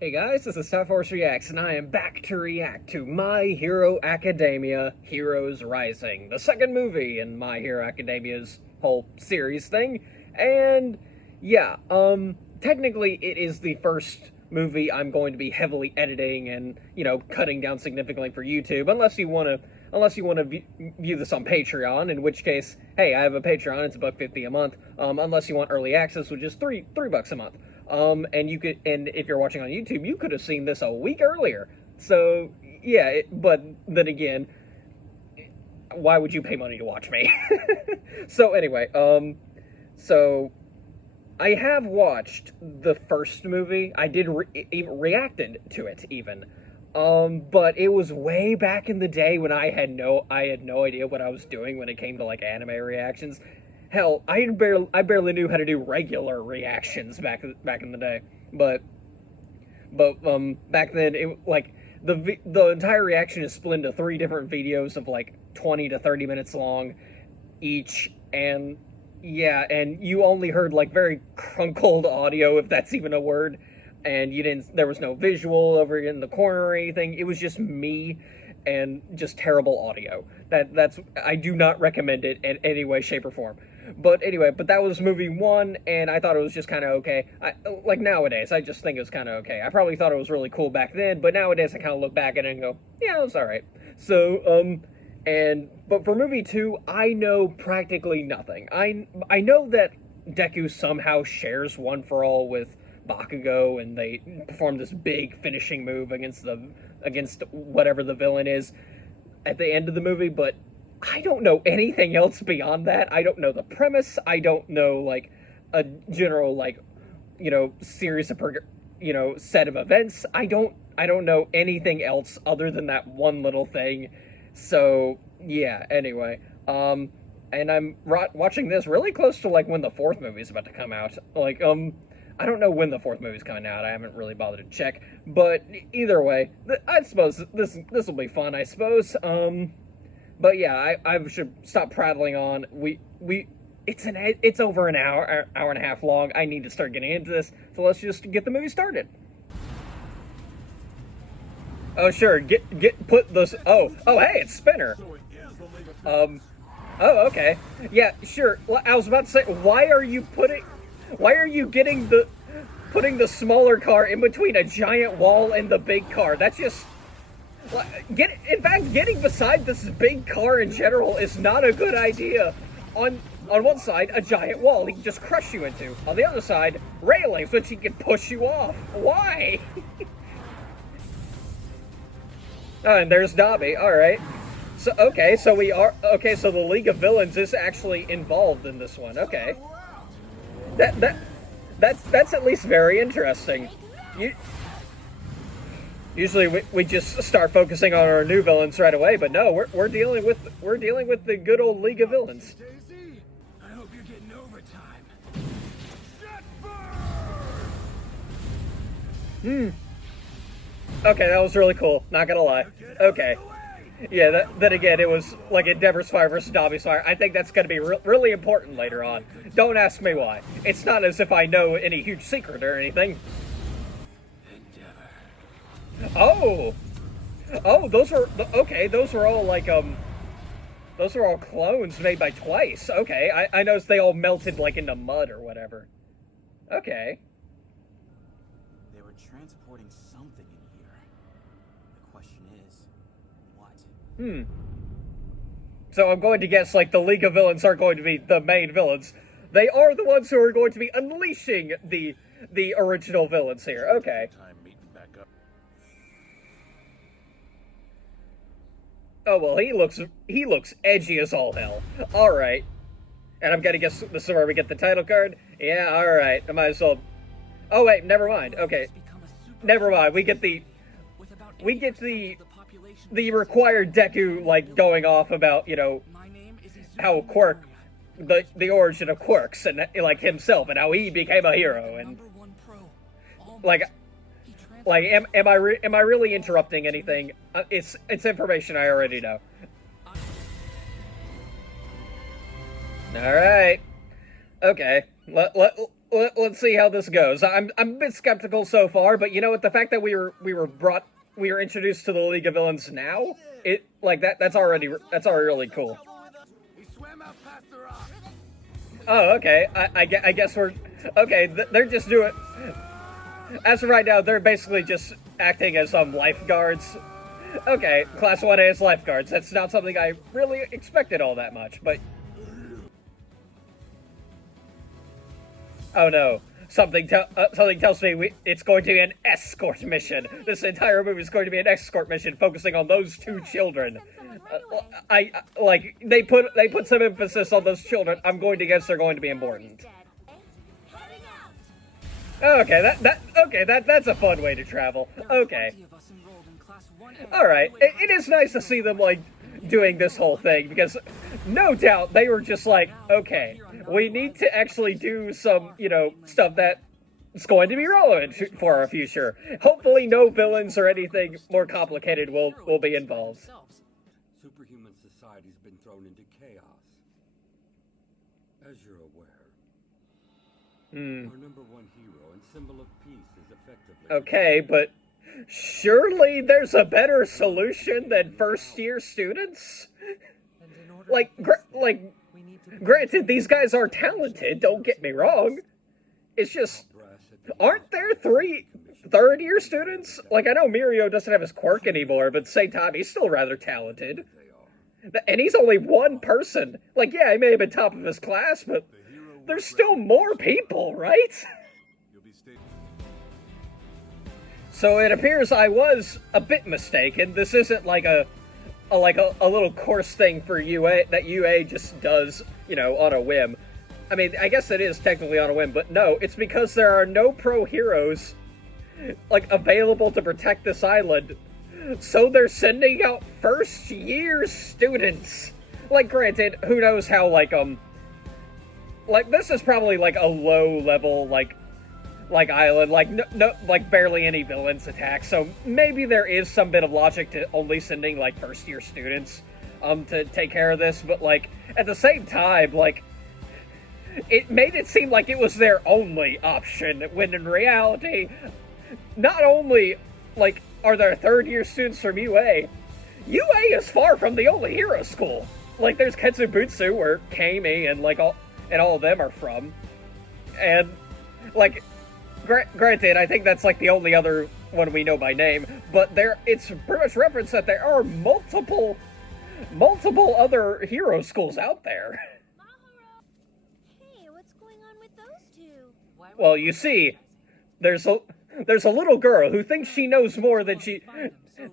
Hey guys, this is Star Force Reacts, and I am back to react to My Hero Academia Heroes Rising, the second movie in My Hero Academia's whole series thing. And yeah, technically it is the first movie I'm going to be heavily editing and, cutting down significantly for YouTube, unless you want to view this on Patreon, in which case, hey, I have a Patreon, it's $1.50 a month, unless you want early access, which is $3 a month. And if you're watching on YouTube, you could have seen this a week earlier. So, yeah, but then again, why would you pay money to watch me? So anyway, so I have watched the first movie. I did reacted to it even. But it was way back in the day when I had no idea what I was doing when it came to like anime reactions. Hell, I barely knew how to do regular reactions back in the day. But back then the entire reaction is split into 3 different videos of like 20 to 30 minutes long each, and yeah, and you only heard like very crunkled audio, if that's even a word, and there was no visual over in the corner or anything. It was just me and just terrible audio. I do not recommend it in any way, shape, or form. But anyway, that was movie 1, and I thought it was just kind of okay. Like nowadays, I just think it was kind of okay. I probably thought it was really cool back then, but nowadays I kind of look back at it and go, yeah, it was alright. So, but for movie 2, I know practically nothing. I know that Deku somehow shares One for All with Bakugo, and they perform this big finishing move against whatever the villain is at the end of the movie, but I don't know anything else beyond that. I don't know the premise. I don't know like a general series of set of events. I don't know anything else other than that one little thing. So yeah. Anyway, and I'm watching this really close to like when the 4th movie is about to come out. I don't know when the 4th movie's coming out. I haven't really bothered to check. But either way, I suppose this will be fun, I suppose. But yeah, I should stop prattling on. It's over an hour and a half long. I need to start getting into this. So let's just get the movie started. Oh sure, put those. Oh hey, it's Spinner. Oh okay, yeah sure. I was about to say, why are you putting the smaller car in between a giant wall and the big car? That's just in fact, getting beside this big car in general is not a good idea. On one side, a giant wall he can just crush you into. On the other side, railings which he can push you off. Why? Oh, and there's Dabi. All right. So so the League of Villains is actually involved in this one. Okay. That's at least very interesting. Usually we just start focusing on our new villains right away, but no, we're dealing with the good old League of Villains. I hope you're getting overtime. Okay, that was really cool. Not gonna lie. Okay. Yeah, then again, it was like Endeavor's Fire versus Dabi's Fire. I think that's going to be really important later on. Don't ask me why. It's not as if I know any huge secret or anything. Oh! Oh, those are... Okay, those are all, those are all clones made by Twice. Okay, I noticed they all melted, into mud or whatever. Okay. They were transporting something in here. The question is, what? So I'm going to guess, the League of Villains aren't going to be the main villains. They are the ones who are going to be unleashing the original villains here. Okay. Oh, well, he looks edgy as all hell. Alright. And I'm gonna guess this is where we get the title card? Yeah, alright. I might as well... Oh, wait, never mind. Okay. Never mind. We get the required Deku, going off about, how Quirk... The origin of Quirks, and, himself, and how he became a hero, and... am I really interrupting anything? It's information I already know. All right. Okay. let's see how this goes. I'm a bit skeptical so far, but you know what? The fact that we were introduced to the League of Villains now, it like that's already really cool. He swam out past the rock. Oh, okay. I guess we're okay. They're just doing. As of right now, they're basically just acting as some lifeguards. Okay, Class 1A is lifeguards. That's not something I really expected all that much, but... Oh no. Something tells me it's going to be an escort mission. This entire movie is going to be an escort mission focusing on those two children. They put some emphasis on those children. I'm going to guess they're going to be important. Okay, that's a fun way to travel. Okay. Alright, it is nice to see them, like, doing this whole thing, because no doubt they were just like, okay, we need to actually do some, you know, stuff that's going to be relevant for our future. Hopefully no villains or anything more complicated will be involved. Superhuman society's been thrown into chaos. As you're aware, our number one hero and symbol of peace is effectively... Okay, but surely there's a better solution than first-year students? Granted, these guys are talented, don't get me wrong. It's just, aren't there 3 third-year students? Like, I know Mirio doesn't have his quirk anymore, but at the same time, he's still rather talented. And he's only one person. Like, yeah, he may have been top of his class, but there's still more people, right? So it appears I was a bit mistaken. This isn't like a little course thing for UA that UA just does, you know, on a whim. I mean, I guess it is technically on a whim, but no, it's because there are no pro heroes, like, available to protect this island. So they're sending out first-year students. Like, granted, who knows how, like, this is probably, like, a low-level, like island, no, like, barely any villains attack, so maybe there is some bit of logic to only sending, like, first-year students, to take care of this, but, like, at the same time, like, it made it seem like it was their only option, when in reality, not only, like, are there third-year students from UA, UA is far from the only hero school. Like, there's Ketsubutsu, where Kami and, like, all of them are from, and, like, granted, I think that's, like, the only other one we know by name, but it's pretty much referenced that there are multiple other hero schools out there. Hey, what's going on with those two? Well, you see, there's a little girl who thinks she knows more than she thinks. Huh?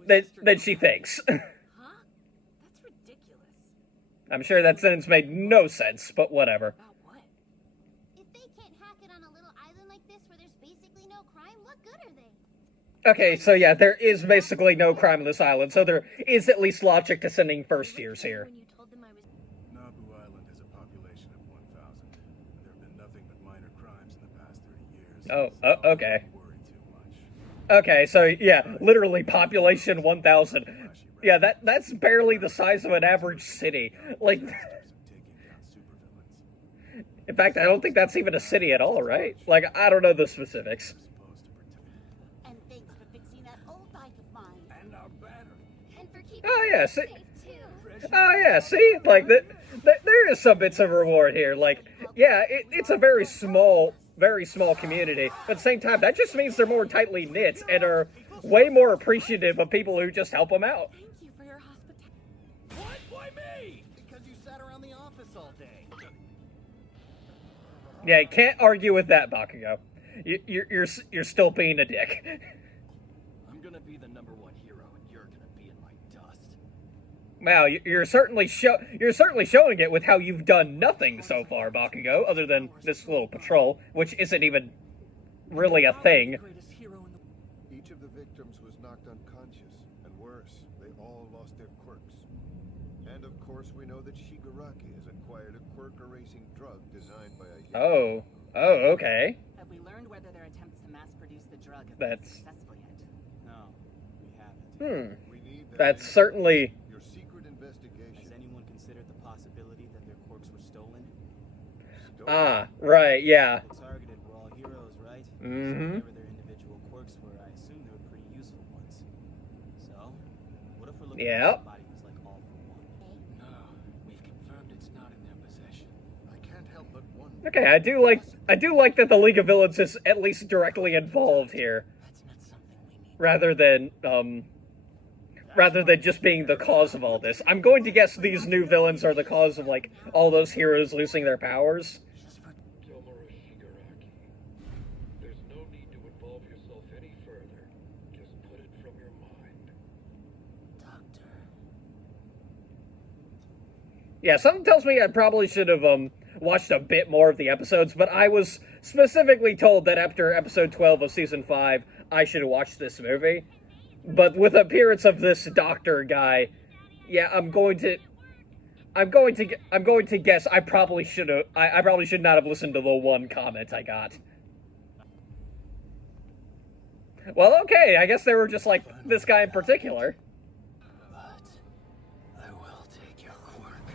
That's ridiculous. I'm sure that sentence made no sense, but whatever. About what? If they can't hack it on a little island like this where there's basically no crime, what good are they? Okay, so yeah, there is basically no crime on this island, so there is at least logic to sending first years here. When you told them I was... Nabu Island has a population of 1,000. There have been nothing but minor crimes in the past 30 years. Oh, okay. Don't worry too much. Okay, so yeah, literally population 1,000. Yeah, that's barely the size of an average city. Like, Taking down supervillains. in fact, I don't think that's even a city at all, right? Like, I don't know the specifics. Supposed to protect. And thanks for fixing that old bike of mine. And our banner. And for keeping Oh yeah, us see, safe too. oh yeah, see, like there is some bits of reward here. Like, yeah, it's a very small community, but at the same time, that just means they're more tightly knit and are way more appreciative of people who just help them out. Thank you for your hospitality. What? Why me? Because you sat around the office all day. Yeah, you can't argue with that, Bakugo. You're still being a dick. I'm gonna be the number one hero, and you're gonna be in my dust. Wow, you're certainly showing it with how you've done nothing so far, Bakugo, other than this little patrol, which isn't even really a thing. Greatest hero in the... Each of the victims was knocked unconscious, and worse, they all lost their quirks. And of course, we know that Shigaraki has acquired a quirk-erasing drug designed by a Oh, okay. Have we learned whether their attempts to mass-produce the drug have That's- been successful yet? No, we haven't. We need that That's data. certainly... Your secret Has investigation. anyone considered the possibility that their quirks were stolen? Ah, right, yeah. The targeted were Mm-hmm. Whatever their individual quirks were, I assume they were pretty useful ones. So, what if we're looking Yep. for somebody who's like all for one? No, we've confirmed it's not in their possession. I can't help but wonder. Okay, I do like that the League of Villains is at least directly involved here, That's not something we need. rather than just being the cause of all this. I'm going to guess these new villains are the cause of, like, all those heroes losing their powers. Tomura Shigaraki. There's no need to involve yourself any further. Just put it from your mind. Doctor. Yeah, something tells me I probably should have, watched a bit more of the episodes, but I was specifically told that after episode 12 of season 5, I should have watched this movie. But with the appearance of this doctor guy, yeah, I'm going to guess I probably should not have listened to the one comment I got. Well, okay, I guess they were just like this guy in particular. But I will take your quirk.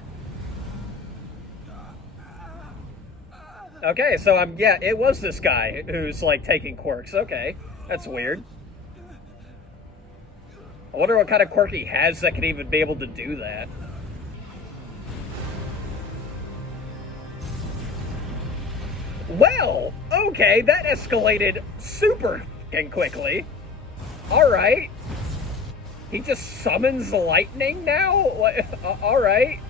Okay, so yeah, it was this guy who's like taking quirks. Okay, that's weird. I wonder what kind of quirk he has that can even be able to do that. Well, okay, that escalated super fucking quickly. Alright. He just summons lightning now? Alright.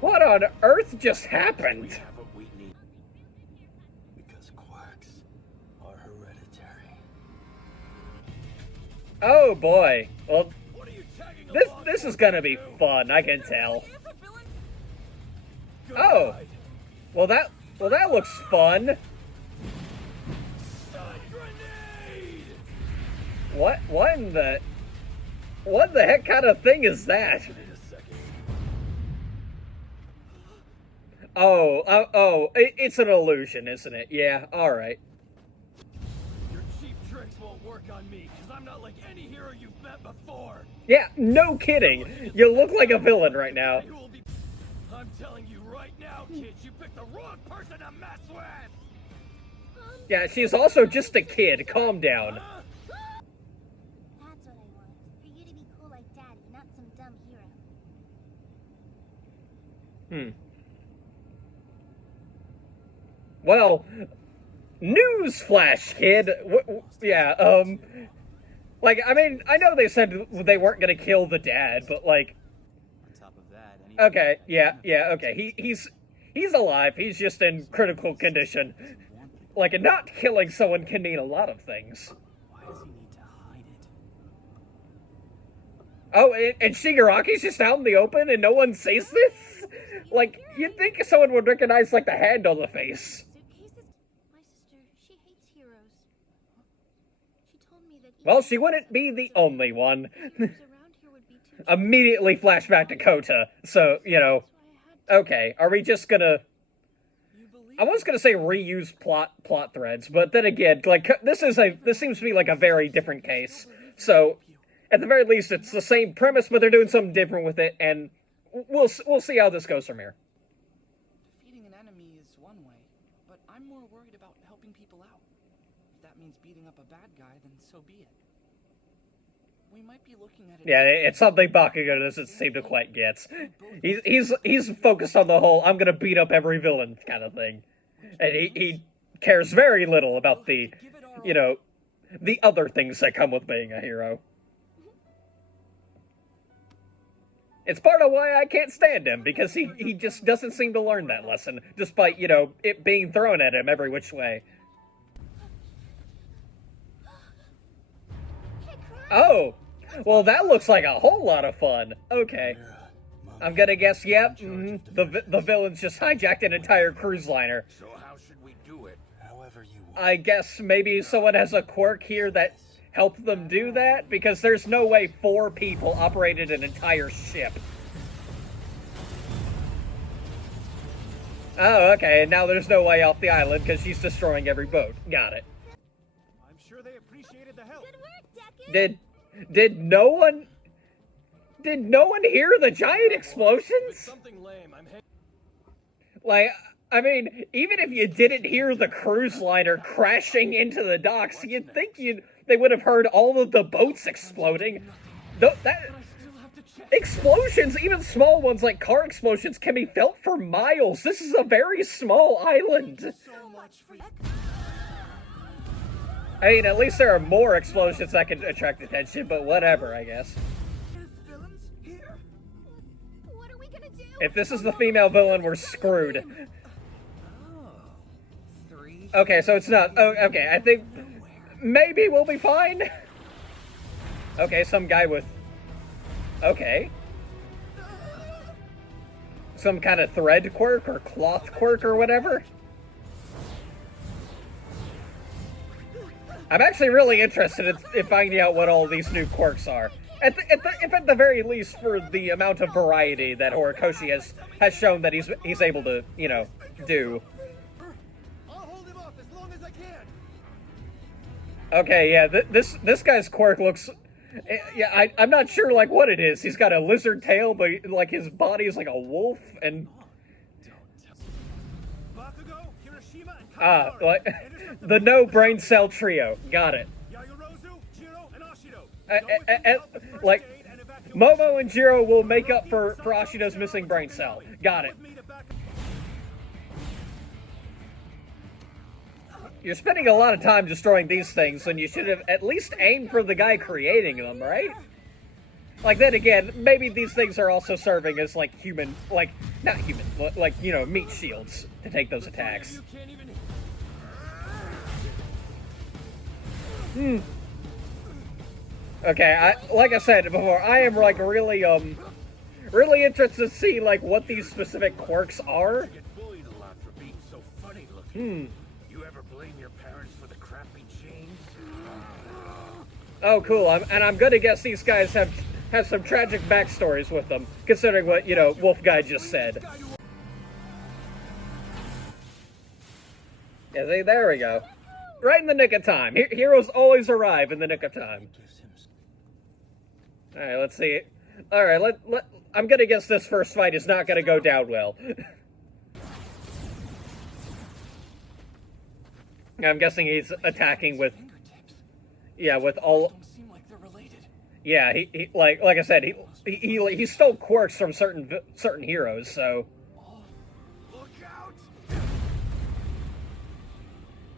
What on earth just happened? We have what we need. Because quirks are hereditary. Oh boy. Well, What are you tagging this is gonna be fun, I can tell. Oh. Well that looks fun. Stun grenade! What in the heck kind of thing is that? Wait a second. It's an illusion, isn't it? Yeah, alright. Your cheap tricks won't work on me, because I'm not like any hero you've met before. Yeah, no kidding. You look like a villain right now. You will be... I'm telling you right now, kids, you picked the wrong person to mess with! Yeah, she's also just a kid. Calm down. Huh? That's what I want. For you to be cool like Daddy, not some dumb hero. Well, newsflash, kid. Like, I mean, I know they said they weren't gonna kill the dad, but like, On top of that, anything okay, like yeah, okay. He's alive. He's just in critical condition. Like, not killing someone can mean a lot of things. Why does he need to hide it? Oh, and Shigaraki's just out in the open and no one sees this? Like, you'd think someone would recognize, like, the hand on the face. Suitcases? My sister, she hates heroes. She told me that Well, she wouldn't be the only one. heroes around here would be too Immediately flashback to Kota. So, you know, That's why I had okay, are we just gonna... I was gonna say reuse plot threads, but then again, like, this seems to be like a very different case. So, at the very least, it's the same premise, but they're doing something different with it, and we'll see how this goes from here. Defeating an enemy is one way, but I'm more worried about helping people out. If that means beating up a bad guy, then so be it. We might be looking at it. Yeah, it's something Bakugo doesn't seem to quite get. He's focused on the whole I'm gonna beat up every villain kind of thing. And he cares very little about the, you know, the other things that come with being a hero. It's part of why I can't stand him, because he just doesn't seem to learn that lesson, despite, you know, it being thrown at him every which way. Oh, well, that looks like a whole lot of fun. Okay. I'm gonna guess, yep, the villains just hijacked an entire cruise liner. So how should we do it? However you want. I guess maybe someone has a quirk here that helped them do that, because there's no way 4 people operated an entire ship. Oh, okay, and now there's no way off the island because she's destroying every boat. Got it. I'm sure they appreciated the help. Good work, Deku! Did no one hear the giant explosions? Something lame. I'm Like, I mean, even if you didn't hear the cruise liner crashing into the docks, you'd think they would have heard all of the boats exploding. Explosions, even small ones like car explosions, can be felt for miles. This is a very small island. I mean, at least there are more explosions that can attract attention, but whatever, I guess. What are we gonna do? If this is the female villain, we're screwed. Okay, so it's not. Oh, okay, I think maybe we'll be fine. Okay, some guy with. Okay. Some kind of thread quirk or cloth quirk or whatever. I'm actually really interested in finding out what all these new quirks are. If at the very least, for the amount of variety that Horikoshi has shown that he's able to, you know, do. Okay, yeah, this guy's quirk looks, yeah, I'm not sure like what it is. He's got a lizard tail, but like his body is like a wolf, and like the no brain cell trio. Got it. Like Momo and Jiro will make up for Ashido's missing brain cell. Got it. You're spending a lot of time destroying these things, and you should have at least aimed for the guy creating them, right? Like, then again, maybe these things are also serving as, like, human, like, not human, like, you know, meat shields to take those attacks. Okay, like I said before, I am, like, really interested to see, like, what these specific quirks are. Oh, cool. I'm gonna guess these guys have some tragic backstories with them, considering what, you know, Wolf Guy just said. Yeah, see, there we go. Right in the nick of time. Heroes always arrive in the nick of time. Alright, let's see. Alright, I'm gonna guess this first fight is not gonna go down well. I'm guessing he's attacking with... Yeah, with all... Yeah, he like I said, he stole quirks from certain heroes, so...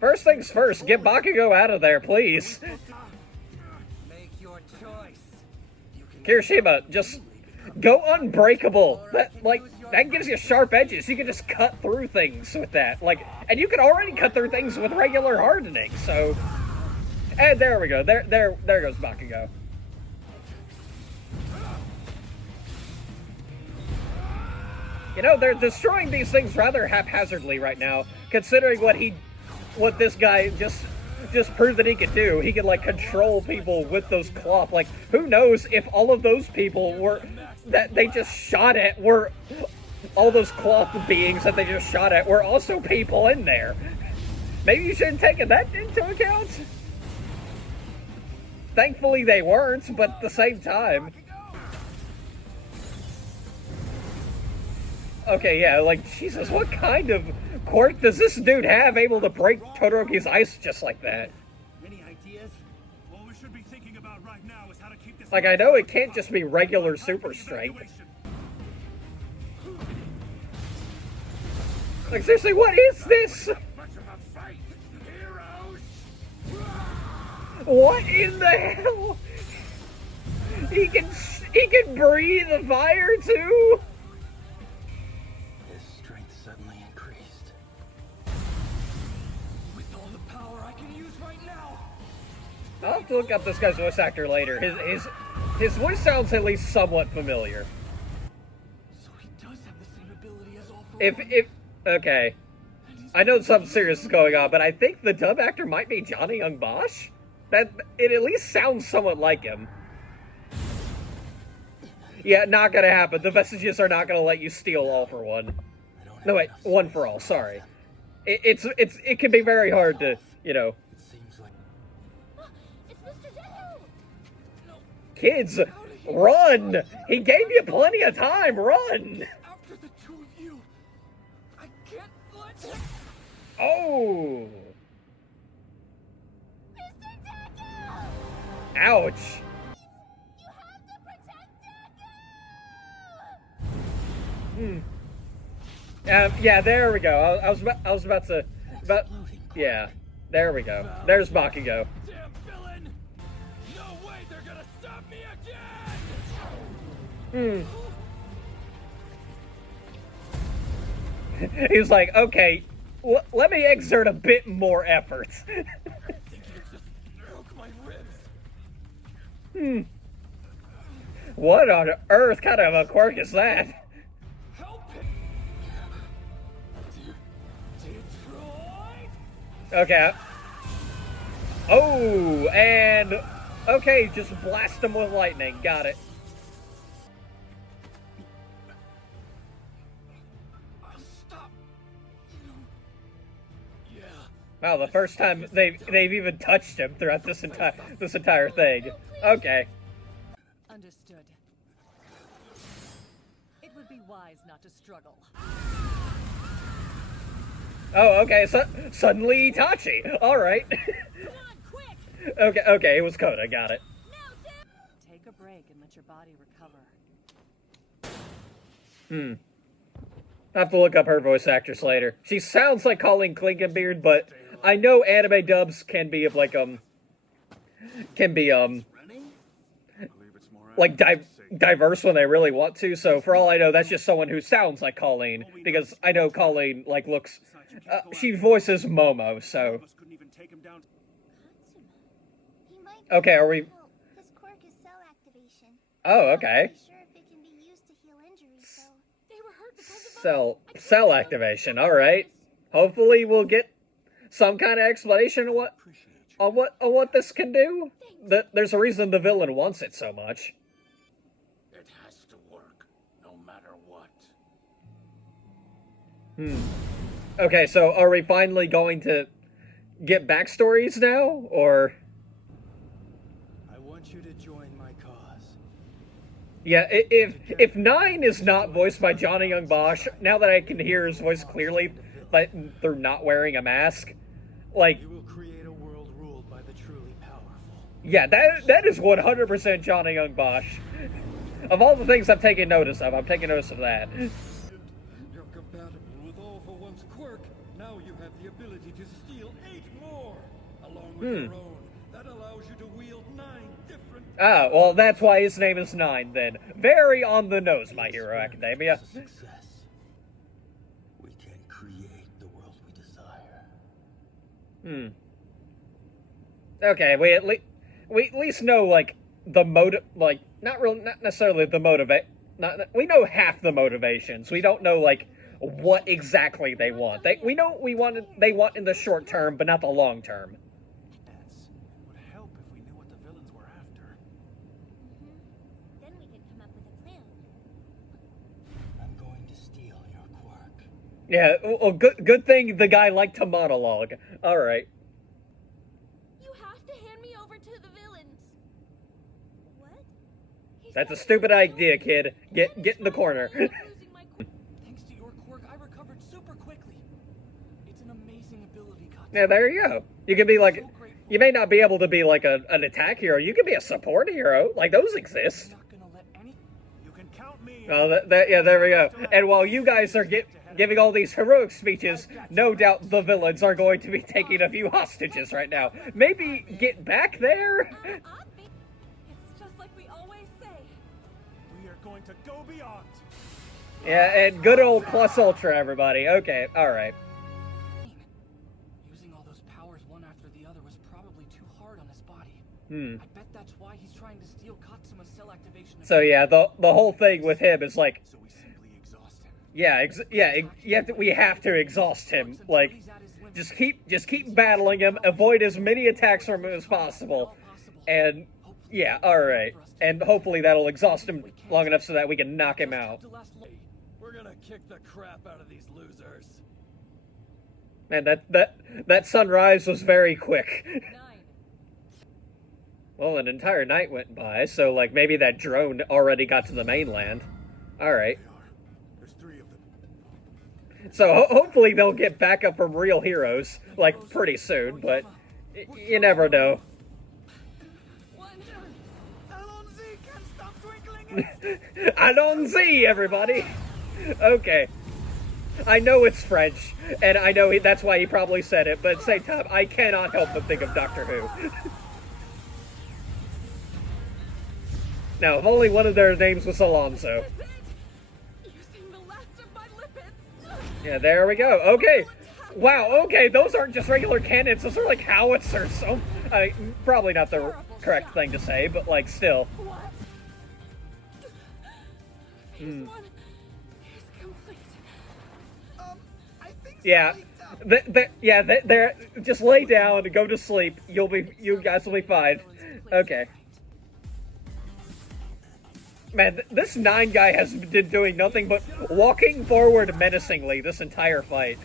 First things first, get Bakugo out of there, please. Make your choice. Kirishima, just go unbreakable. That gives you sharp edges. You can just cut through things with that. Like, and you can already cut through things with regular hardening, so... And there we go. There goes Bakugo. You know, they're destroying these things rather haphazardly right now, considering what this guy just proved that he could do. He could, like, control people with those cloth. Like, who knows if all of those people that they just shot at were... All those cloth beings that they just shot at were also people in there. Maybe you should have taken that into account? Thankfully they weren't, but at the same time... Okay, yeah, like, Jesus, what kind of quirk does this dude have able to break Todoroki's ice just like that? Any ideas? What we should be thinking about right now is how to keep this... Like, I know it can't just be regular super strength. Like, seriously, what is this? What in the hell? He can breathe the fire too? His strength suddenly increased. With all the power I can use right now. I'll have to look up this guy's voice actor later. His voice sounds at least somewhat familiar. So he does have the same ability as all four. If okay. I know something serious is going on, but I think the dub actor might be Johnny Young Bosch. It at least sounds somewhat like him. Yeah, not gonna happen. The Vestiges are not gonna let you steal All for One. No, wait, One for All. Sorry. It can be very hard to, you know. It's Mr. Deku! Kids, run! He gave you plenty of time. Run! After the two of you, I can't let Oh! Mr. Deku! Ouch! You have to protect Deku! Yeah, there we go. I was about to, yeah, there we go. There's Bakugo. Damn villain! No way they're gonna stop me again! He was like, okay, let me exert a bit more effort. You just broke my ribs. What on earth kind of a quirk is that? Help it! Detroit! Okay. Oh, and okay, just blast him with lightning. Got it. I'll stop you. Yeah. Wow, the first time they've even touched him throughout this entire thing. Okay. Understood. It would be wise not to struggle. Oh, okay. So suddenly Itachi. All right. Come on, quick! Okay. It was Koda. Got it. Take a break and let your body recover. I have to look up her voice actress later. She sounds like Colleen Klinkenbeard, but I know anime dubs can be of like like diverse when they really want to. So for all I know, that's just someone who sounds like Colleen, because I know Colleen like looks. She voices Momo, so. Katsuma. He might Okay, are we? help. His quirk is cell activation. Oh, I'm okay. not sure if it can be used to heal injuries, so They were hurt because of Cell activation. All right. Hopefully, we'll get some kind of explanation of what this can do. There's a reason the villain wants it so much. It has to work, no matter what. Okay, so are we finally going to get backstories now, or? I want you to join my cause. Yeah, if Nine is not voiced by Johnny Young Bosch, now that I can hear his voice clearly, but through not wearing a mask, like, You will create a world ruled by the truly powerful. yeah, that is 100% Johnny Young Bosch. Of all the things I'm taking notice of, I'm taking notice of that. You're compatible with All for One's quirk. Now you have the ability to steal 8 more, along with your own. That allows you to wield 9 different. Ah, well, that's why his name is Nine, then. Very on the nose, My Hero Academia. Success. We can create the world we desire. Okay, we at least know, like, the motive, like, not necessarily the motivate. We know half the motivations. We don't know, like, what exactly they want. We know they want in the short term, but not the long term. Ants would help if we knew what the villains were after. then we could come up with a plan. I'm going to steal your quirk. Yeah, well, good thing the guy liked to monologue. All right. You have to hand me over to the villains. What? That's a stupid idea, kid. Get in the corner. Thanks to your quirk, I recovered super quickly. It's an amazing ability, Katsuma. Yeah, there you go. You can be like, you may not be able to be like an attack hero. You can be a support hero. Like, those exist. I'm not gonna let any. You can count me. Yeah, there we go. And while you guys are giving all these heroic speeches, no doubt the villains are going to be taking a few hostages right now. Maybe get back there? It's just like we always say. We are going to go beyond. Yeah, and good old plus ultra, everybody. Okay, alright. Using all those powers one after the other was probably too hard on his body. I bet that's why he's trying to steal Katsuma's cell activation. So yeah, the whole thing with him is like, So we simply exhaust him. we have to exhaust him. Like, just keep battling him, avoid as many attacks from him as possible, and yeah, alright. And hopefully that'll exhaust him long enough so that we can knock him out. We're gonna kick the crap out of these losers. Man, that sunrise was very quick. 9. Well, an entire night went by, so like maybe that drone already got to the mainland. Alright. They are. There's 3 of them. So hopefully they'll get backup from real heroes, like, pretty soon, but you never know. I don't see, everybody! Okay. I know it's French, and I know that's why he probably said it, but at the same time, I cannot help but think of Doctor Who. Now, if only one of their names was Alonso. Yeah, there we go. Okay. Wow, okay, those aren't just regular cannons, those are like howitzers. So, probably not the correct thing to say, but, like, still. Yeah, they're just lay down and go to sleep. You guys will be fine. Okay. Man, this 9 guy has been doing nothing but walking forward menacingly this entire fight.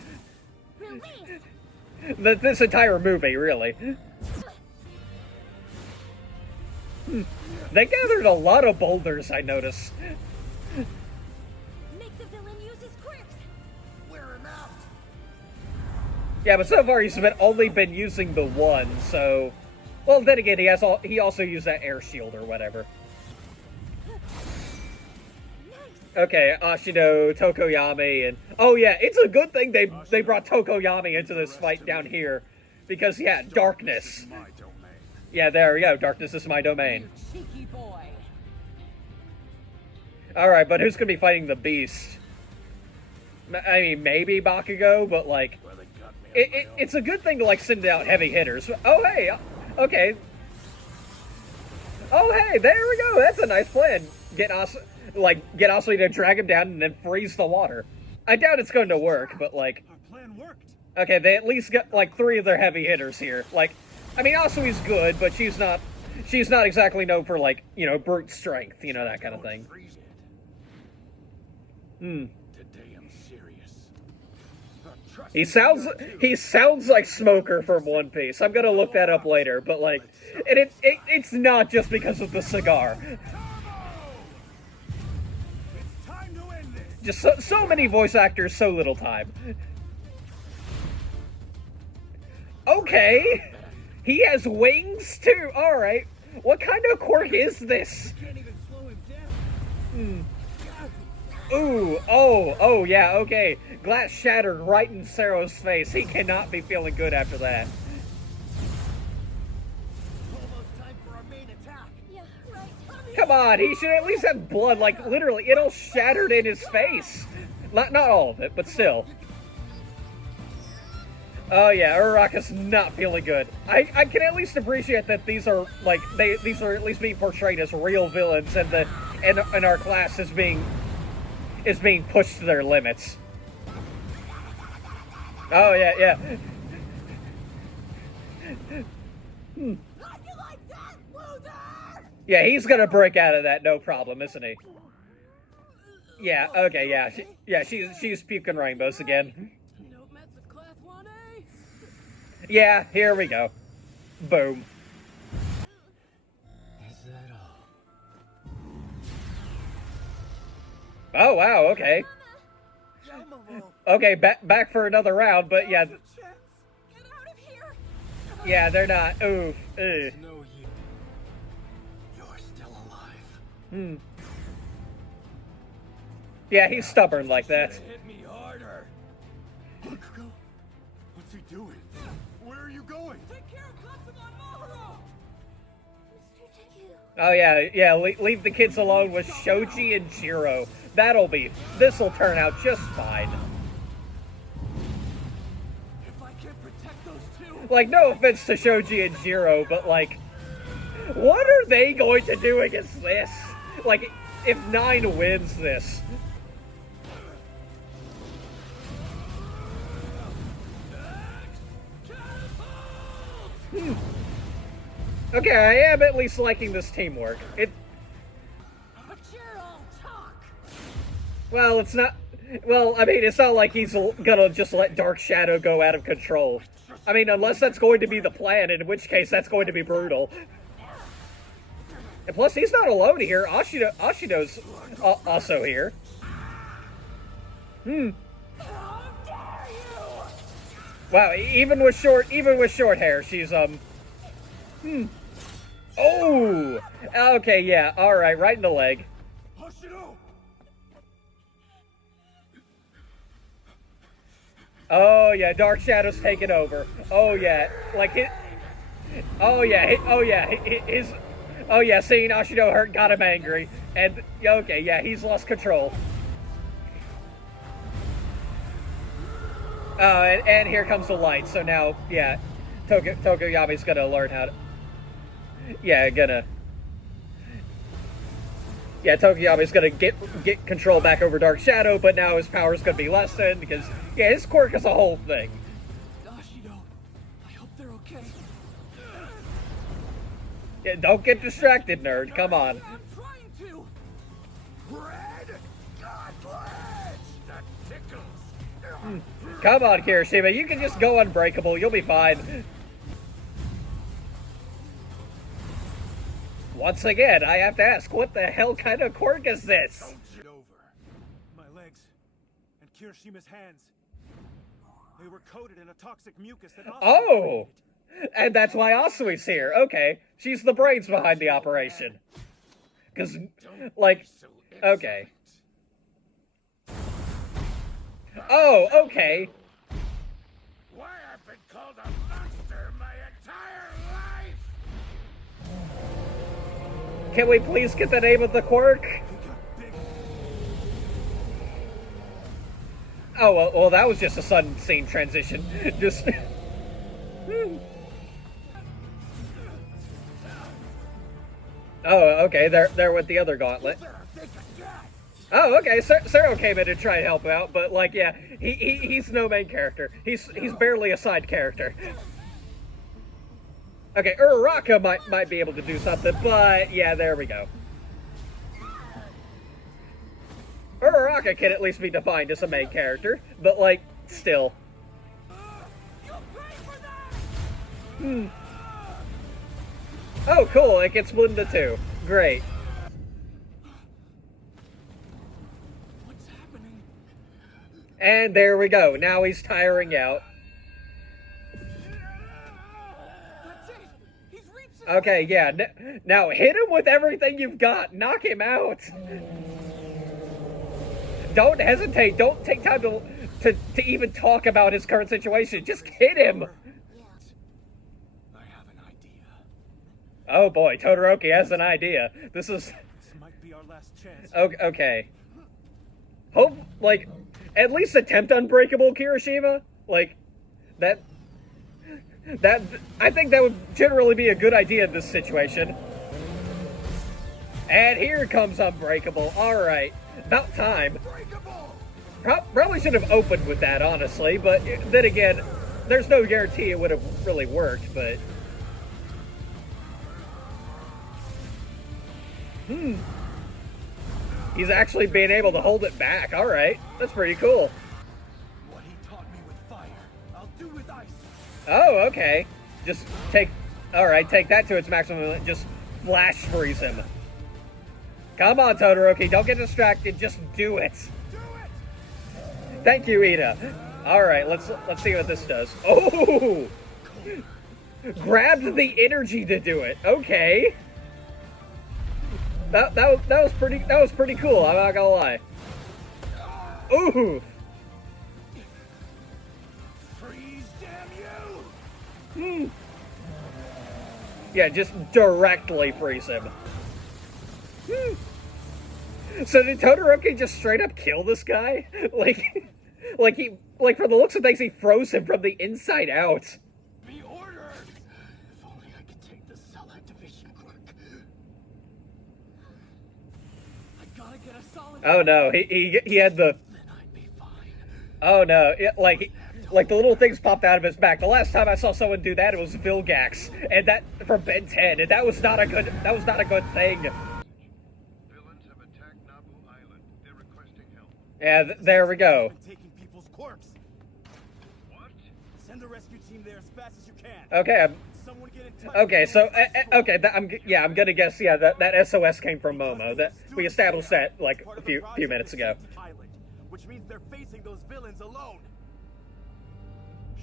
This entire movie, really. They gathered a lot of boulders, I noticed. Make the villain use his quirks. Wear him out. Yeah, but so far he's only been using the one, so... Well, then again, he also used that air shield or whatever. Okay, Ashido, Tokoyami, and... Oh yeah, it's a good thing they brought Tokoyami into this fight down here. Because, yeah, darkness. Yeah, there we go, darkness is my domain. Cheeky boy. Alright, but who's gonna be fighting the beast? I mean, maybe Bakugo, but, like... It's a good thing to, like, send out heavy hitters. Oh, hey! Okay. Oh, hey, there we go! That's a nice plan. Get Asui to drag him down and then freeze the water. I doubt it's going to work, but, like... Our plan worked. Okay, they at least got, like, 3 of their heavy hitters here. Like, I mean, Asui's good, but she's not exactly known for, like, you know, brute strength, you know, that kind of thing. Today I'm serious. He sounds like Smoker from One Piece. I'm gonna look that up later, but, like, and it's not just because of the cigar. Just so many voice actors, so little time. Okay, he has wings too. All right, what kind of quirk is this? Ooh, oh, yeah, okay. Glass shattered right in Sero's face. He cannot be feeling good after that. Come on, he should at least have blood, like, literally, it all shattered in his face. Not all of it, but still. Oh yeah, Uraraka's not feeling good. I can at least appreciate that these are, like, these are at least being portrayed as real villains, and our class is being pushed to their limits. Oh yeah. Yeah, he's gonna break out of that, no problem, isn't he? Yeah, okay, yeah. She's puking rainbows again. Yeah, here we go. Boom. Is that all? Oh, wow, okay. Okay, back for another round, but yeah. Yeah, they're not. Oof. Ugh. Yeah, he's stubborn like that. Hit me harder. Bakugo? What's he doing? Where are you going? Take care of Katsuman Maharo. Oh yeah, leave the kids alone with Shoji and Jiro. This'll turn out just fine. If I can't protect those two. Like, no offense to Shoji and Jiro, but, like, what are they going to do against this? Like, if 9 wins this. Okay, I am at least liking this teamwork. But you're all talk. Well, it's not... Well, I mean, it's not like he's gonna just let Dark Shadow go out of control. I mean, unless that's going to be the plan, in which case that's going to be brutal. And plus, he's not alone here. Ashido's also here. Wow, even with short hair, she's Oh, okay, yeah, all right, right in the leg. Oh yeah, Dark Shadow's taking over. Oh yeah, like it. Oh yeah, his. Oh yeah, seeing Ashido hurt got him angry, and okay, yeah, he's lost control. And here comes the light. So now, yeah, Tokoyami's gonna learn how to. Yeah, Tokoyami's gonna get control back over Dark Shadow, but now his power's gonna be lessened because yeah, his quirk is a whole thing. Ashido, I hope they're okay. Yeah, don't get distracted, nerd. Come on. I'm trying to. Red Godledge! That tickles! Come on, Kirishima. You can just go unbreakable. You'll be fine. Once again, I have to ask, what the hell kind of quirk is this? My legs and Kirishima's hands. They were coated in a toxic mucus that Oh! And that's why Asui's here. Okay. She's the brains behind the operation. Because, like, okay. Oh, okay. Why, I've been called a monster my entire life! Can we please get the name of the quirk? Oh, well, that was just a sudden scene transition. Just... Oh, okay, they're with the other gauntlet. Oh, okay, Sero came in to try and help out, but, like, yeah, he's no main character. He's barely a side character. Okay, Uraraka might be able to do something, but, yeah, there we go. Uraraka can at least be defined as a main character, but, like, still. Oh, cool, it gets split into two. Great. What's happening? And there we go. Now he's tiring out. That's it. He's reached his Okay, yeah. Now hit him with everything you've got. Knock him out. Don't hesitate. Don't take time to even talk about his current situation. Just hit him. Oh boy, Todoroki has an idea. This might be our last chance. Okay. Hope, like, at least attempt unbreakable, Kirishima. Like, that, I think that would generally be a good idea in this situation. And here comes unbreakable. Alright, about time. Probably should have opened with that, honestly, but then again, there's no guarantee it would have really worked, but... He's actually being able to hold it back. Alright, that's pretty cool. What he taught me with fire, I'll do with ice. Oh, okay. Just take... Alright, take that to its maximum. Just flash freeze him. Come on, Todoroki. Don't get distracted. Just do it. Thank you, Ida. Alright, let's see what this does. Oh! Grabbed the energy to do it. Okay. That was pretty cool, I'm not gonna lie. Ooh! Freeze, damn you! Yeah, just directly freeze him. So did Todoroki just straight up kill this guy? Like from the looks of things, he froze him from the inside out. Be ordered! If only I could take the cell activation quirk. I gotta get a solid. Oh no, he had the. Oh no, like the little things popped out of his back. The last time I saw someone do that, it was Vilgax, and that from Ben 10, and that was not a good thing. Villains have attacked Nabu Island. They're requesting help. Yeah, there we go. Taking people's quirks. What? Send the rescue team there as fast as you can. Okay, Someone get in touch. okay, so okay, I'm gonna guess that SOS came from Momo. That we established that like a few minutes ago. Island, which means they're facing those villains alone.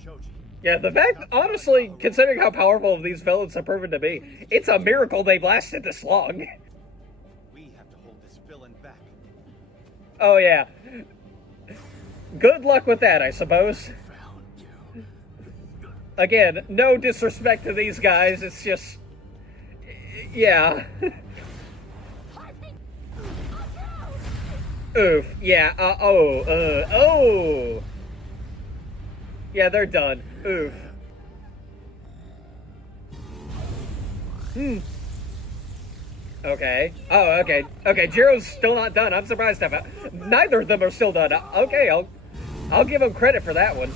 Shoji, Yeah, the fact, honestly, considering how powerful these villains have proven to be, it's a miracle they've lasted this long. We have to hold this villain back. Oh, yeah. Good luck with that, I suppose. Again, no disrespect to these guys, it's just... Yeah. Oof. Yeah, oh. Yeah, they're done. Oof. Okay. Oh, okay. Okay, Jiro's still not done. I'm surprised about neither of them are still done. Okay, I'll give him credit for that one.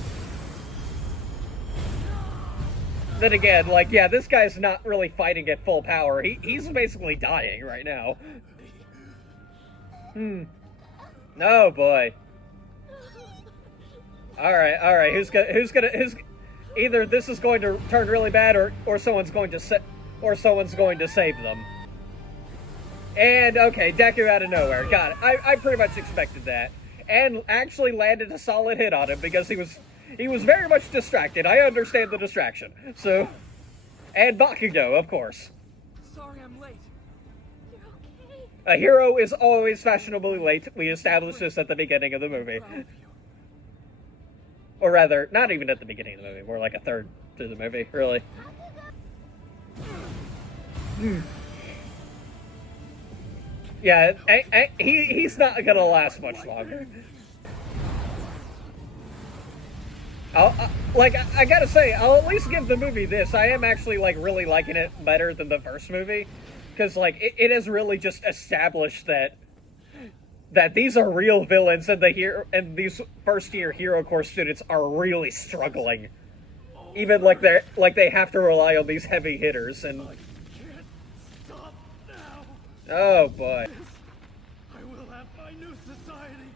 Then again, like, yeah, this guy's not really fighting at full power. He's basically dying right now. Oh boy. All right. Who's either this is going to turn really bad, or someone's going to save them. And okay, Deku out of nowhere. Got it. I pretty much expected that, and actually landed a solid hit on him because he was very much distracted. I understand the distraction. So, and Bakugo, of course. Sorry I'm late. You're okay. A hero is always fashionably late. We established this at the beginning of the movie. Or rather, not even at the beginning of the movie. More like a third through the movie, really. Yeah, he's not gonna last much longer. I gotta say, I'll at least give the movie this. I am actually, like, really liking it better than the first movie. Because, like, it has really just established that these are real villains, and these first-year Hero Corps students are really struggling. Even, like, they have to rely on these heavy hitters, and... Stop now. Oh, boy. I will have my new society,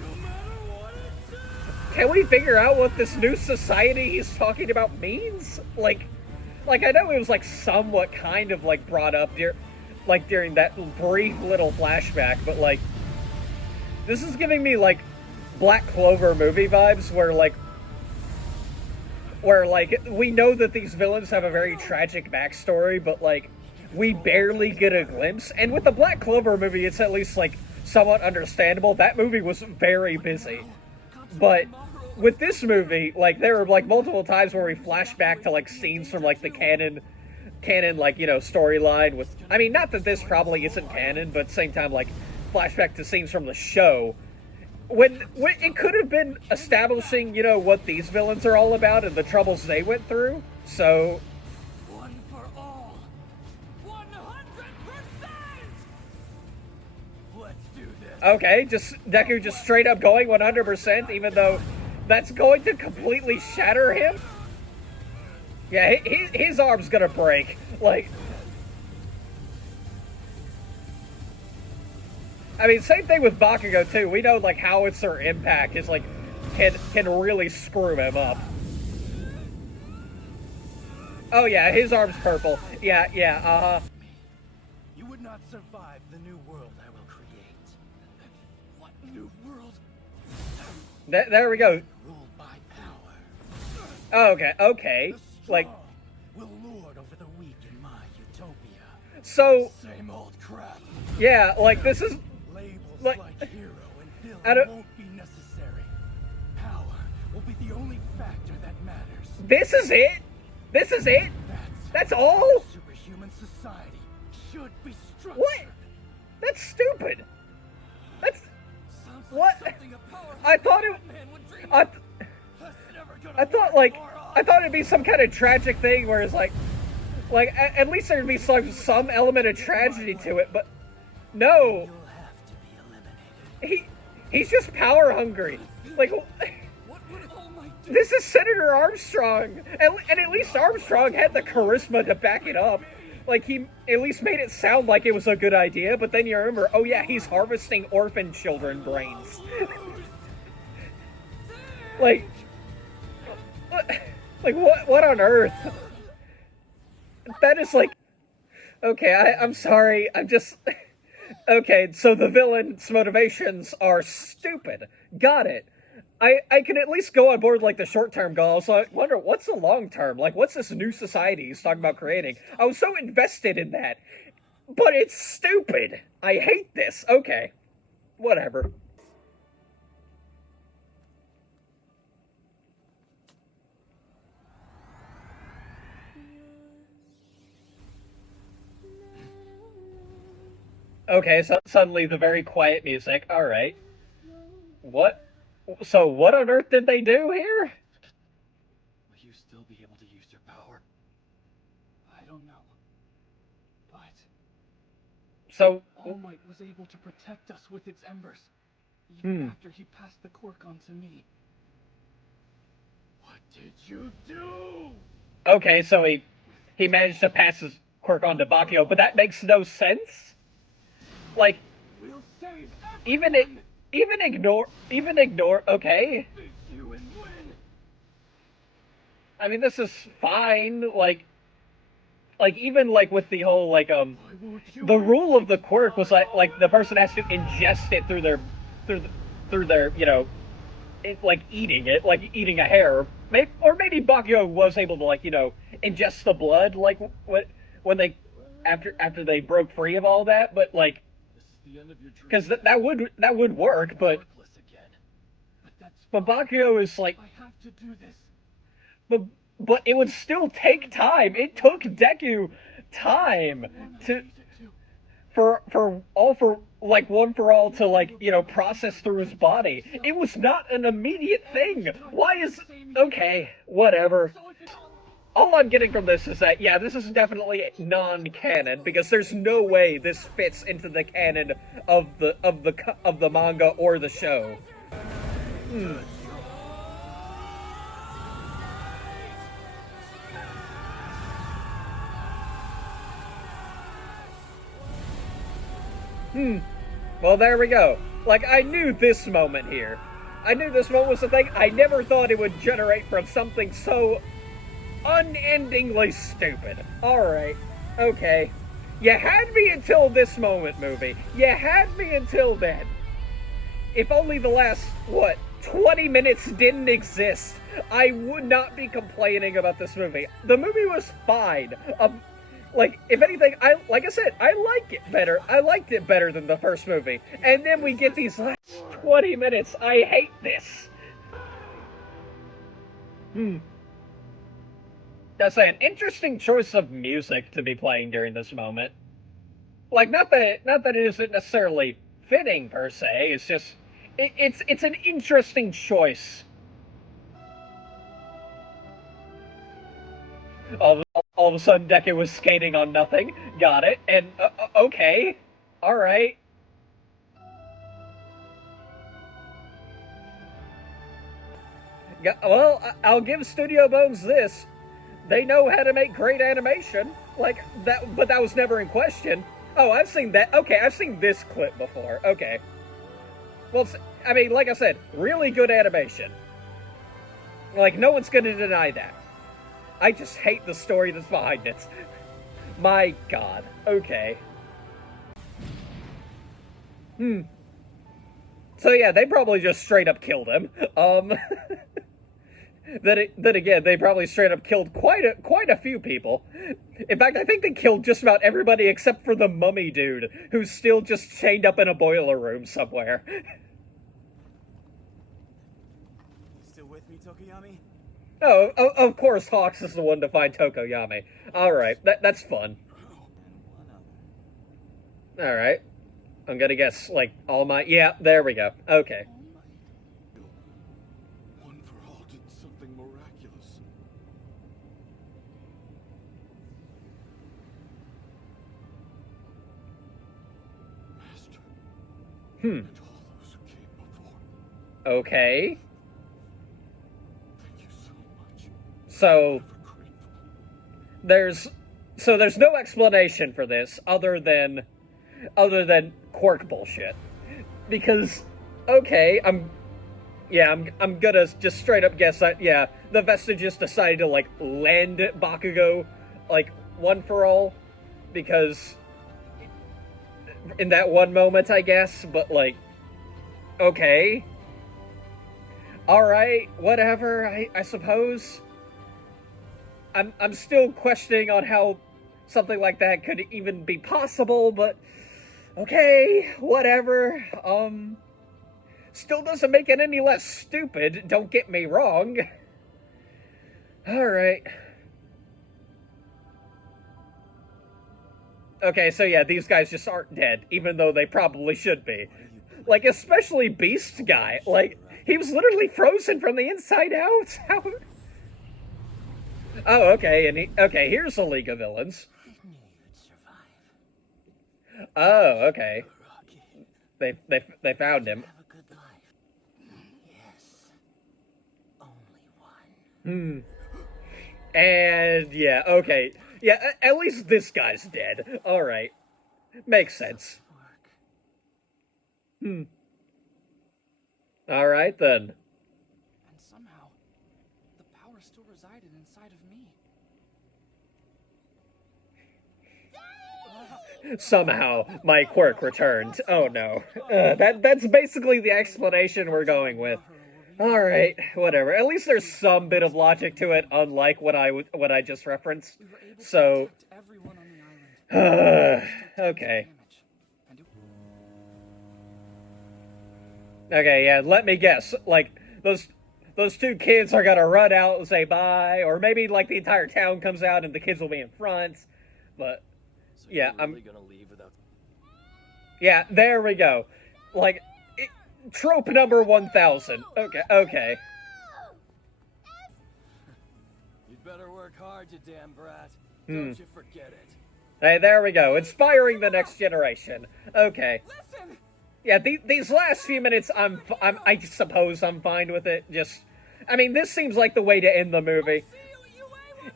no matter what it takes. Can we figure out what this new society he's talking about means? Like I know it was, like, somewhat kind of, like, brought up during that brief little flashback, but, like, this is giving me, like, Black Clover movie vibes, where, like, we know that these villains have a very tragic backstory, but, like, we barely get a glimpse. And with the Black Clover movie, it's at least, like, somewhat understandable. That movie was very busy. But with this movie, like, there were, like, multiple times where we flash back to, like, scenes from, like, the canon, like, you know, storyline with... I mean, not that this probably isn't canon, but at the same time, like, flashback to scenes from the show. When it could have been establishing, you know, what these villains are all about and the troubles they went through. So... One for all. 100%! Let's do this. Okay, Deku just straight up going 100%, even though that's going to completely shatter him. Yeah, his arm's gonna break. Like, I mean, same thing with Bakugo too. We know, like, howitzer impact is, like, can really screw him up. Oh yeah, his arm's purple. Yeah, You would not survive the new world I will create. What new world? there we go. Ruled by power. Oh, okay. The Like, strong will lord over the weak in my utopia. so, Same old crap. yeah, like, this is... Labels Like- like hero and I villain don't- won't be necessary. Power will be the only factor that matters. This is it? This is it? That's all? Superhuman society should be structured. What? That's stupid. That's... Sounds like What? something a powerful I thought it... man would dream I... of. That's never gonna I thought, work like, for us. I thought it'd be some kind of tragic thing where it's like at least there'd be some element of tragedy to it, but no, You'll have to be eliminated. he's just power hungry. Like, What would All Might do? this is Senator Armstrong, and at least Armstrong had the charisma to back it up. Like, he at least made it sound like it was a good idea, but then you remember, oh yeah, he's harvesting orphan children brains. Like, what on earth? That is like, okay, I'm sorry, I'm just, okay, so the villain's motivations are stupid. Got it. I can at least go on board like the short-term goal, so I wonder what's the long-term? Like, what's this new society he's talking about creating? I was so invested in that. But it's stupid. I hate this. Okay. Whatever. Okay, so suddenly the very quiet music. Alright. What? So what on earth did they do here? Will you still be able to use your power? I don't know. But So... All Might was able to protect us with its embers. Even after he passed the quirk on to me. What did you do? Okay, so he managed to pass his quirk on to Bakio, but that makes no sense. Like, We'll save even ignore, okay. you and win. I mean, this is fine, like even, like, with the whole, like, the rule of the quirk was, like, the person has to ingest it through their, you know, like, eating it, like, eating a hair. Or maybe Bakio was able to, like, you know, ingest the blood, like, when they, after they broke free of all that, but, like, because that would work, but Bakio is like, I have to do this. but it would still take time. It took Deku time for like One For All to, like, you know, process through his body. It was not an immediate thing. Why is okay? Whatever. All I'm getting from this is that, yeah, this is definitely non-canon, because there's no way this fits into the canon of the manga or the show. Well, there we go. Like, I knew this moment here. I knew this moment was the thing. I never thought it would generate from something so unendingly stupid. Alright. Okay. You had me until this moment, movie. You had me until then. If only the last, 20 minutes didn't exist, I would not be complaining about this movie. The movie was fine. Like, if anything, like I said, I like it better. I liked it better than the first movie. And then we get these last 20 minutes. I hate this. That's an interesting choice of music to be playing during this moment. Like, not that it isn't necessarily fitting per se. It's just it's an interesting choice. All of a sudden, Deku was skating on nothing. Got it. And okay, all right. Yeah, well, I'll give Studio Bones this. They know how to make great animation. Like, that, but that was never in question. Oh, I've seen that. Okay, I've seen this clip before. Okay. Well, I mean, like I said, really good animation. Like, no one's gonna deny that. I just hate the story that's behind it. My god. Okay. So yeah, they probably just straight up killed him. Then again, they probably straight up killed quite a few people. In fact, I think they killed just about everybody except for the mummy dude, who's still just chained up in a boiler room somewhere. Still with me, Tokoyami? Oh, of course Hawks is the one to find Tokoyami. Alright, that's fun. Alright. I'm gonna guess, like, All Might. Yeah, there we go. Okay. One For All did something miraculous. Master. And all those who came before. Okay. Thank you so much. So, Ever grateful. there's no explanation for this other than quirk bullshit. Because, okay, I'm gonna just straight up guess that, yeah, the Vestiges decided to, like, land Bakugo, like, One For All, because in that one moment, I guess, but, like, okay. Alright, whatever, I suppose. I'm still questioning on how something like that could even be possible, but okay, whatever. Still doesn't make it any less stupid, don't get me wrong. Alright. Okay, so yeah, these guys just aren't dead, even though they probably should be. Like, especially Beast Guy. Like, he was literally frozen from the inside out. How... Oh, okay, okay, here's the League of Villains. Oh, okay. They found him. And yeah, okay. Yeah, at least this guy's dead. Alright. Makes sense. Alright then. And somehow, the power still resided inside of me. Somehow, my quirk returned. Oh no. That's basically the explanation we're going with. Alright, whatever. At least there's some bit of logic to it, unlike what I just referenced. So... okay. Okay, yeah, let me guess. Like, those two kids are gonna run out and say bye, or maybe, like, the entire town comes out and the kids will be in front. But, So yeah, you're really gonna leave without... Yeah, there we go. Like... Trope number 1000. Okay. You'd better work hard, you damn brat. Don't you forget it. Hey, there we go. Inspiring the next generation. Okay. Listen! Yeah, these last few minutes, I suppose I'm fine with it. Just, I mean, this seems like the way to end the movie.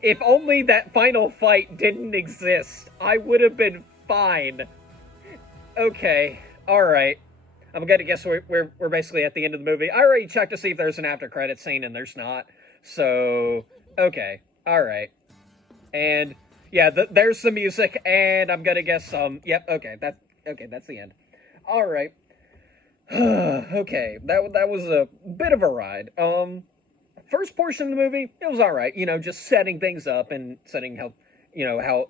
If only that final fight didn't exist, I would have been fine. Okay. Alright. I'm gonna guess we're basically at the end of the movie. I already checked to see if there's an after credit scene, and there's not. So, okay, all right, and yeah, there's the music, and I'm gonna guess Yep, okay, that's the end. All right, okay, that was a bit of a ride. First portion of the movie, it was all right. You know, just setting things up and setting how. You know, how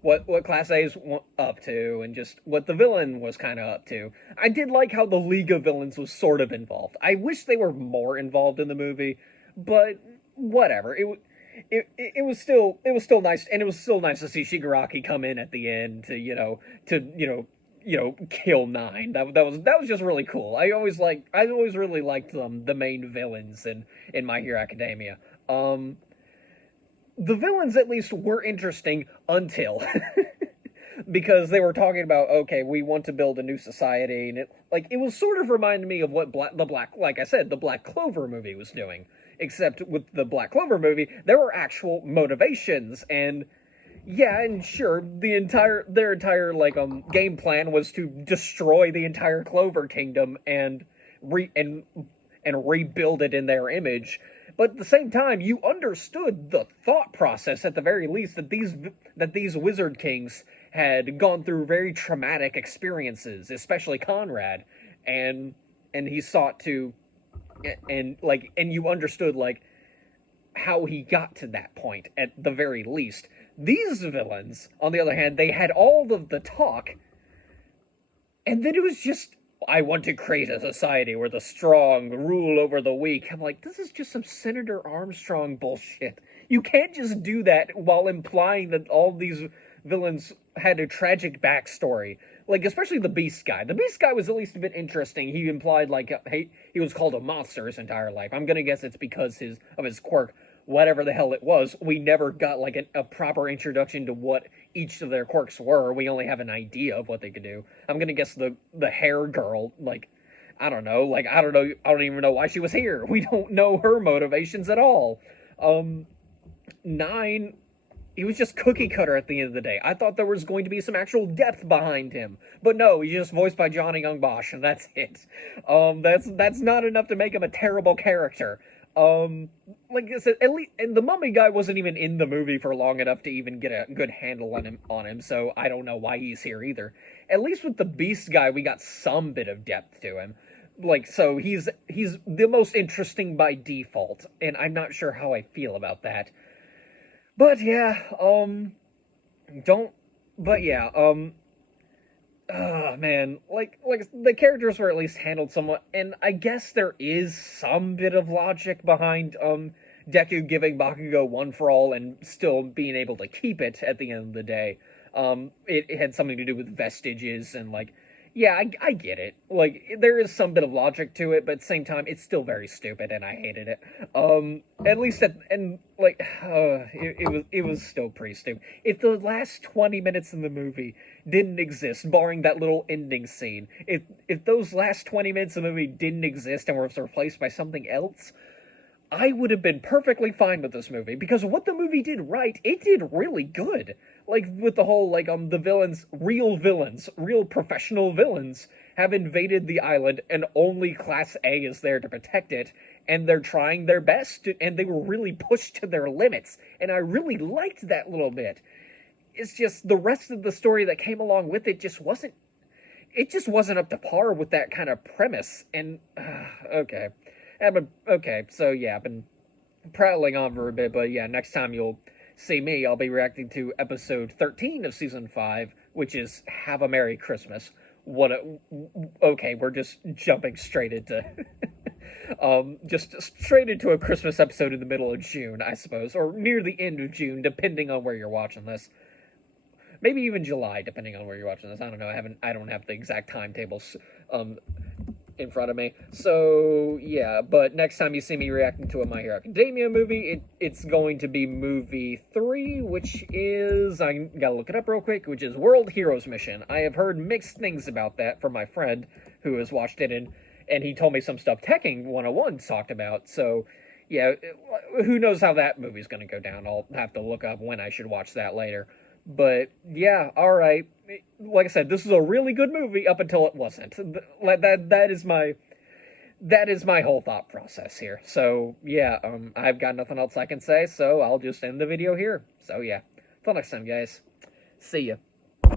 what Class A's up to, and just what the villain was kind of up to. I did like how the League of Villains was sort of involved. I wish they were more involved in the movie, but whatever. It was still nice, and it was still nice to see Shigaraki come in at the end to kill Nine. That was just really cool. I always really liked the main villains in My Hero Academia. The villains, at least, were interesting until... because they were talking about, okay, we want to build a new society, and it was sort of reminding me of what the Black Clover movie was doing. Except with the Black Clover movie, there were actual motivations, and... Yeah, and sure, their entire, game plan was to destroy the entire Clover Kingdom and rebuild it in their image... But at the same time, you understood the thought process, at the very least, that these Wizard Kings had gone through very traumatic experiences, especially Conrad, and he sought to, and you understood, how he got to that point, at the very least. These villains, on the other hand, they had all of the talk, and then it was just... I want to create a society where the strong rule over the weak. I'm like, this is just some Senator Armstrong bullshit. You can't just do that while implying that all these villains had a tragic backstory. Especially the Beast Guy. The Beast Guy was at least a bit interesting. He implied, he was called a monster his entire life. I'm gonna guess it's because of his quirk. Whatever the hell it was, we never got, a proper introduction to what each of their quirks were. We only have an idea of what they could do. I'm gonna guess the hair girl, I don't know. I don't even know why she was here. We don't know her motivations at all. Nine, he was just cookie cutter at the end of the day. I thought there was going to be some actual depth behind him. But no, he's just voiced by Johnny Young Bosch, and that's it. That's not enough to make him a terrible character. Like I said, at least, and the Mummy Guy wasn't even in the movie for long enough to even get a good handle on him, so I don't know why he's here either. At least with the Beast Guy, we got some bit of depth to him. Like, so he's the most interesting by default, and I'm not sure how I feel about that. But yeah, man, like the characters were at least handled somewhat, and I guess there is some bit of logic behind Deku giving Bakugo One for All and still being able to keep it at the end of the day. It had something to do with vestiges and like, yeah, I get it. Like, there is some bit of logic to it, but at the same time, it's still very stupid, and I hated it. At least it was still pretty stupid. If the last 20 minutes in the movie didn't exist, barring that little ending scene, if those last 20 minutes of the movie didn't exist and was replaced by something else, I would have been perfectly fine with this movie, because what the movie did right, it did really good. Like, with the whole, like, the villains, real professional villains, have invaded the island, and only Class A is there to protect it, and they're trying their best, and they were really pushed to their limits, and I really liked that little bit. It's just, the rest of the story that came along with it just wasn't up to par with that kind of premise, and, okay. Okay, so yeah, I've been prattling on for a bit, but yeah, next time you'll see me, I'll be reacting to episode 13 of season 5, which is Have a Merry Christmas. Okay, we're just jumping straight into, just straight into a Christmas episode in the middle of June, I suppose, or near the end of June, depending on where you're watching this. Maybe even July, depending on where you're watching this. I don't know, I don't have the exact timetables, in front of me. So, yeah, but next time you see me reacting to a My Hero Academia movie, it's going to be movie 3, which is, I gotta look it up real quick, which is World Heroes Mission. I have heard mixed things about that from my friend who has watched it, and he told me some stuff Tekking 101 talked about, so, yeah, who knows how that movie's gonna go down. I'll have to look up when I should watch that later. But, yeah, alright. Like I said, this is a really good movie up until it wasn't. That is my whole thought process here. So, yeah, I've got nothing else I can say, so I'll just end the video here. So, yeah. Till next time, guys. See ya.